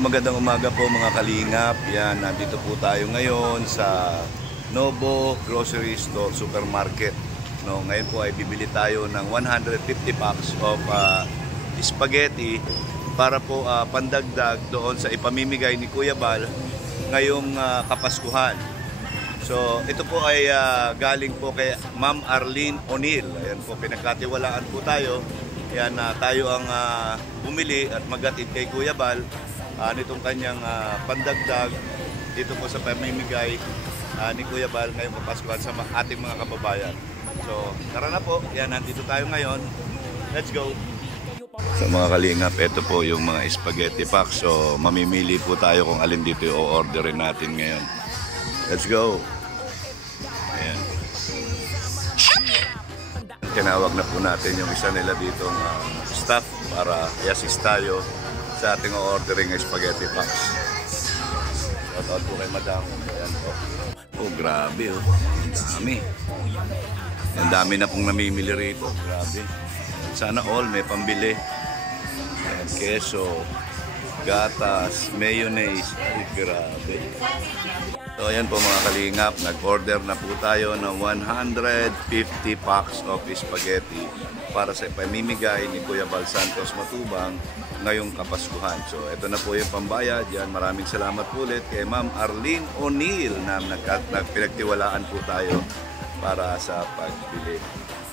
Magandang umaga po mga kalingap. Yan, nandito po tayo ngayon sa Novo Grocery Store Supermarket. No, ngayon po ay bibili tayo ng 150 packs of spaghetti para po pandagdag doon sa ipamimigay ni Kuya Bal ngayong Kapaskuhan. So ito po ay galing po kay Ma'am Arlene O'Neill. Ayan po, pinagkatiwalaan po tayo. Yan, tayo ang bumili at magatid kay Kuya Bal nitong kanyang pandagdag dito po sa pamimigay ni Kuya Bal ngayong Kapaskuhan sa ating mga kababayan. So tara na po, yan, nandito tayo ngayon. Let's go! So mga kalingap, ito po yung mga spaghetti packs. So mamimili po tayo kung alin dito yung o-orderin natin ngayon. Let's go! Ayan. Tinawag na po natin yung isa nila ditong staff para i-assist tayo sa ating o-ordering ng spaghetti packs. Shoutout po kay Madam. Ayan po. Oh, grabe oh. Ang dami. Ang dami na pong namimili rito. Grabe. Sana all may pambili. Ayan, keso, gatas, mayonnaise. Ay, grabe. So ayan po mga kalingap, nag-order na po tayo ng 150 packs of spaghetti para sa pamimigay ni Kuya Bal Santos Matubang ngayong Kapaskuhan. So ito na po yung pambayad. Yan, maraming salamat po ulit kay Ma'am Arlene O'Neill na nagpinagtiwalaan po tayo para sa pagbili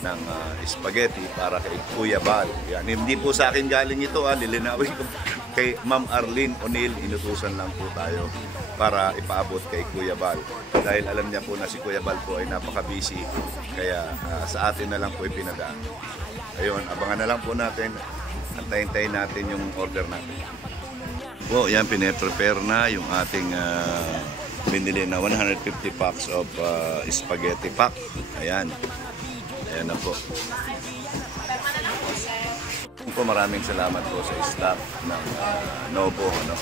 ng spaghetti para kay Kuya Bal. Yan, hindi po sa akin galing ito, lilinawin ko kay Ma'am Arlene O'Neill, inutusan lang po tayo para ipaabot kay Kuya Bal. Dahil alam niya po na si Kuya Bal po ay napaka-busy, kaya sa atin na lang po ipinadaan. Ayun, abangan na lang po natin, antayin natin yung order natin. Po, yan, pine-prepare na yung ating binili na 150 packs of spaghetti pack. Ayan. Ayan na po. Maraming salamat po sa staff ng Novo. Ano?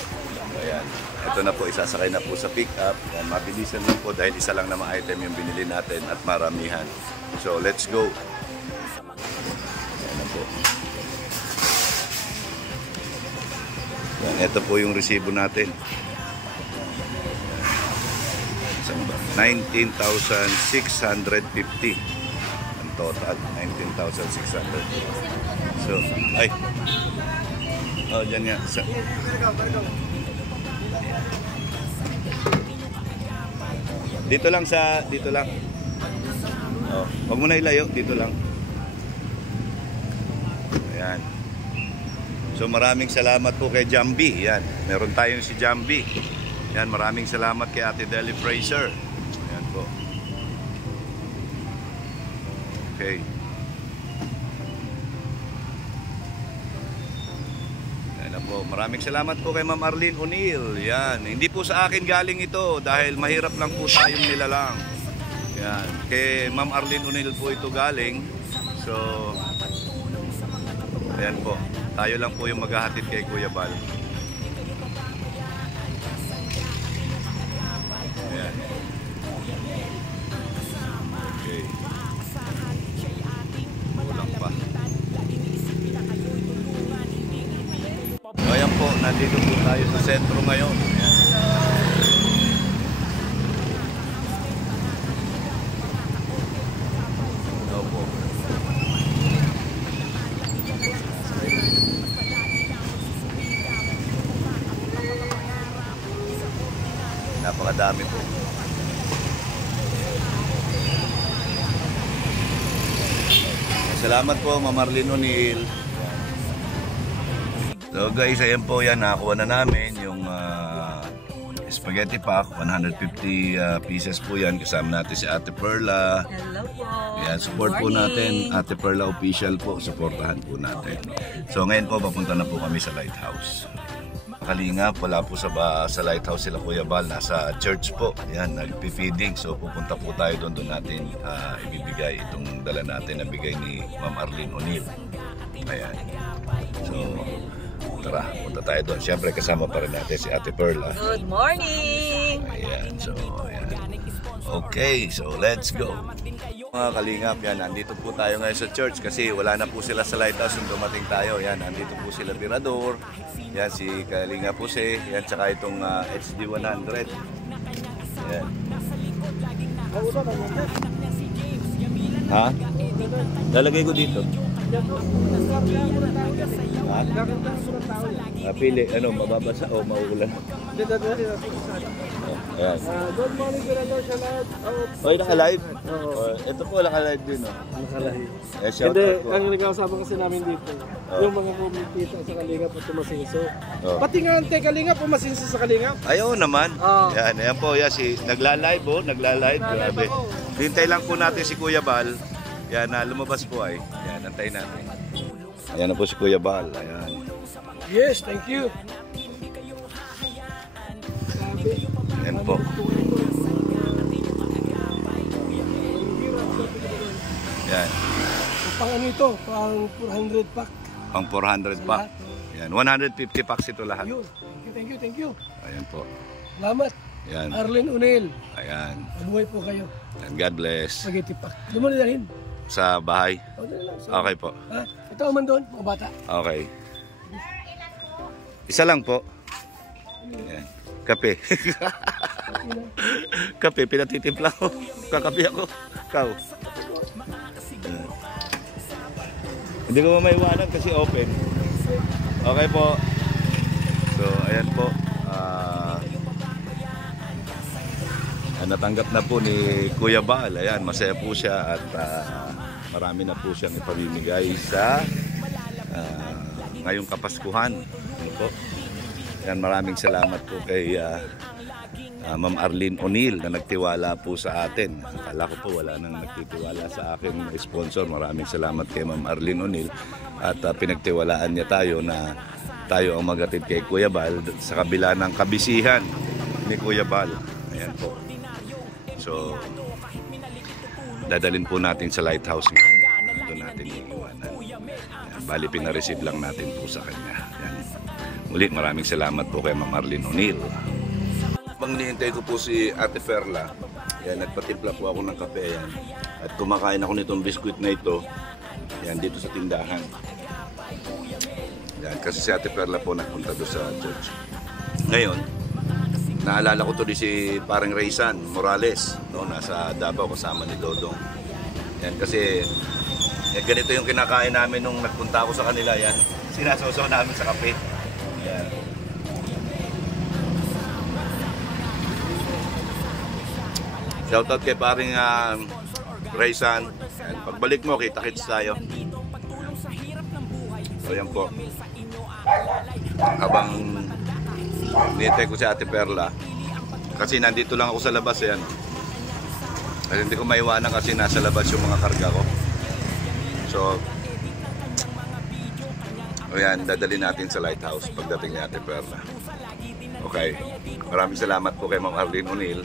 Ayan. Ito na po, isasakay na po sa pick-up. Mabilisan lang po dahil isa lang naman item yung binili natin at maramihan. So, let's go. Ayan na po. Ayan, ito po yung resibo natin. 19,650 ang total. 19,650. So, ay. Oh, dyan nga. Dito lang. Oh, wag mo na ilayo, dito lang. Ayan. So, maraming salamat po kay Jambi. Yan, meron tayong si Jambi. Yan, maraming salamat kay Ate Deli Fraser. Ayan po. Okay. Po. Maraming salamat po kay Ma'am Arlene O'Neill. Yan. Hindi po sa akin galing ito dahil mahirap lang po tayong nilalang. Yan. Kay Ma'am Arlene O'Neill po ito galing. So, ayan po. Tayo lang po yung maghahatid kay Kuya Bal. Ayan. Okay. Kulang pa. Ayan po, nandito po tayo sa sentro ngayon. Ayan. Ito po. Napakadami po. Salamat po, Ma'am Arlene O'Neill. So guys, ayan po yan, nakakuha na namin yung spaghetti pack, 150 pieces po yan. Kasama natin si Ate Perla. Hello po. Yan, support po natin, Ate Perla official po, supportahan po natin. So ngayon po, papunta na po kami sa Lighthouse. Kalingap, wala po sa Lighthouse sila Kuya Bal, nasa church po. Yan, nagpi-feeding. So pupunta po tayo doon natin ibibigay itong dala natin na bigay ni Ma'am Arlene O'Neill. Ayan. So, tara, punta tayo doon. Siyempre, kasama pa rin natin si Ate Perla. Good morning! Ayan, so, ayan. Okay, so let's go. Mga kalingap, yan, nandito po tayo ngayon sa church kasi wala na po sila sa lighthouse nung dumating tayo. Yan, nandito po sila Mirador, yan si Kalingap Jose, yan, tsaka itong HD100. Yan. Ha? Lalagay ko dito. Ha? Pili, ano, mababasa o mauulan? Ayan. Good morning, Mirador. Shoutout. Oy, naka-live? Ito po, naka-live din, no? Nakalahi. Shout Hindi, out po. ang nagkakasaban kasi namin dito, yung mga kumikita sa Kalingap at tumasinso. Pati nga ang Kalingap, umasinso sa Kalingap. Ayaw naman. Yan, ayan po, yan si nagla-live, oh, nagla-live. Grabe. Hintay lang po natin si Kuya Bal. Yan, lumabas po ay. Yan, antayin natin. Ayan na po si Kuya Bal. Ayan. Yes, thank you. Ayan po. Yan. Pang ano ito? Pang 400 pack. Pang 400 pack. Yan, 150 packs ito lahat. Thank you, thank you. Ayan po. Salamat. Yan. Arlen Unel. Ayan. Mabuhay po kayo. And God bless. Spaghetti pack. Doon mo nilalahin. Sa bahay. O, doon lang. Okay po. Ha? Ito man doon, mga bata. Okay. Isa lang po. Ayan. Kape. Kape, pinatitimpla ko. Kakape ako. Ikaw. Hindi ko maiwanan kasi open. Okay po. So, ayan po. Natanggap na po ni Kuya Bal. Ayan, masaya po siya at marami na po siyang ipamimigay sa ngayong Kapaskuhan. Ano po? Ayan, maraming salamat po kay Ma'am Arlene O'Neill na nagtiwala po sa atin. Akala ko po wala nang nagtitiwala sa akin sponsor. Maraming salamat kay Ma'am Arlene O'Neill at pinagtiwalaan niya tayo na tayo ang magatid kay Kuya Bal sa kabila ng kabisihan ni Kuya Bal. Ayan po. So, dadalhin po natin sa lighthouse. Doon natin iiwanan. Bali, pinareceive lang natin po sa kanya. Ayan. Muli, maraming salamat po kay Ma'am Arlene O'Neill. Bang nihintay ko po si Ate Perla. Yan, nagpatimpla po ako ng kape. Yan. At kumakain ako nitong biskuit na ito. Yan, dito sa tindahan. Yan, kasi si Ate Perla po nagpunta doon sa church. Ngayon, naalala ko to di si parang Raysan Morales. No, nasa Davao kasama ni Dodong. Yan, kasi ganito yung kinakain namin nung nagpunta ako sa kanila. Yan, sinasawsaw namin sa kape. Yan. Shoutout kay paring Raysan. Pagbalik mo, kita-kits tayo. So yan po. Habang nitay ko si Ate Perla, kasi nandito lang ako sa labas. Yan. Kasi hindi ko maiwanan kasi nasa labas yung mga karga ko. So, ayan, dadali natin sa lighthouse pagdating ni Ate Perla. Okay. Maraming salamat po kay Ma'am Arlene O'Neill.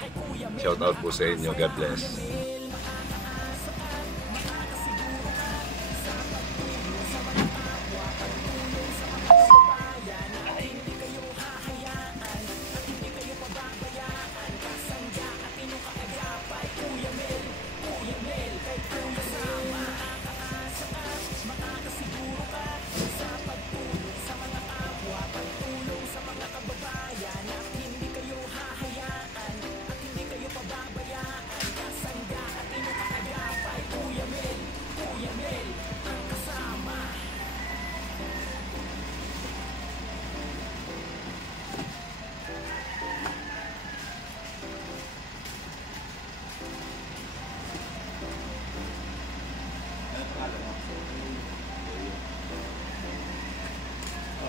Shout out po sa inyo. God bless.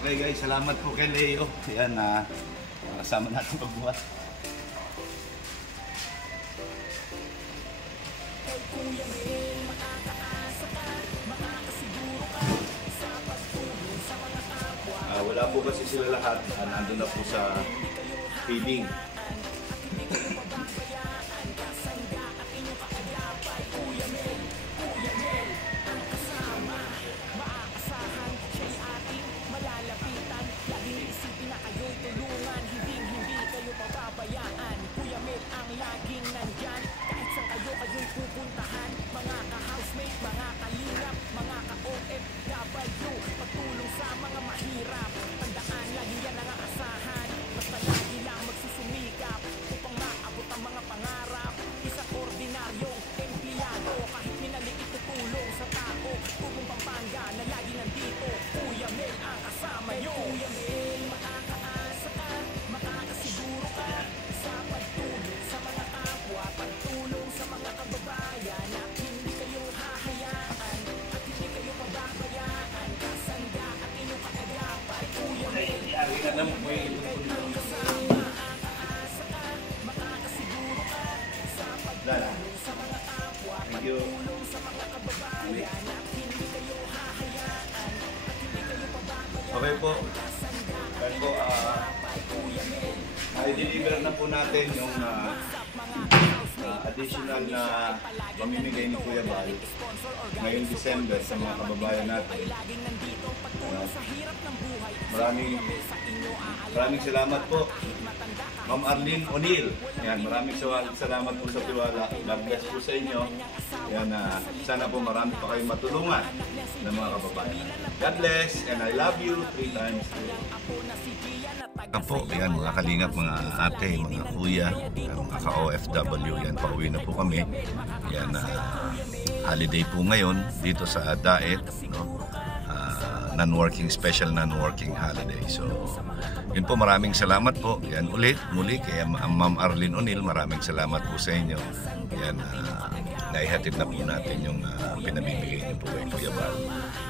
Okay guys, salamat po kay Leo. Yan, kasama natin magbuhat. Wala po kasi sila lahat. Nandun na po sa feeding. Kuya Mel ang laging nandyan. Kahit saan kayo'y pupuntahan. Mga Mami. Okay po. Kaya po, i-deliver na po natin yung additional na pamimigay ni Kuya Bal ngayong December sa mga kababayan natin. Maraming salamat po, Ma'am Arlene O'Neill. Yan, maraming salamat po sa tiwala. God bless po sa inyo. Yan, sana po marami pa kayong matulungan ng mga kababayan. God bless and I love you 3 times. Po, yan mga kalingap, mga ate, mga kuya, mga ka-OFW, yan, pauwi na po kami. Yan, holiday po ngayon dito sa Daet, no? Special non-working holiday. So, yun po, maraming salamat po. Yan, muli kay Ma'am Arlene O'Neill, maraming salamat po sa inyo. Yan, naihatid na po natin yung pinabibigay niyo po kay Kuya Bal.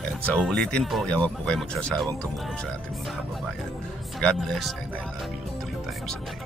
At sa uulitin po, yan, wag po kayo magsasawang tumulong sa ating mga kababayan. God bless and I love you 3 times a day.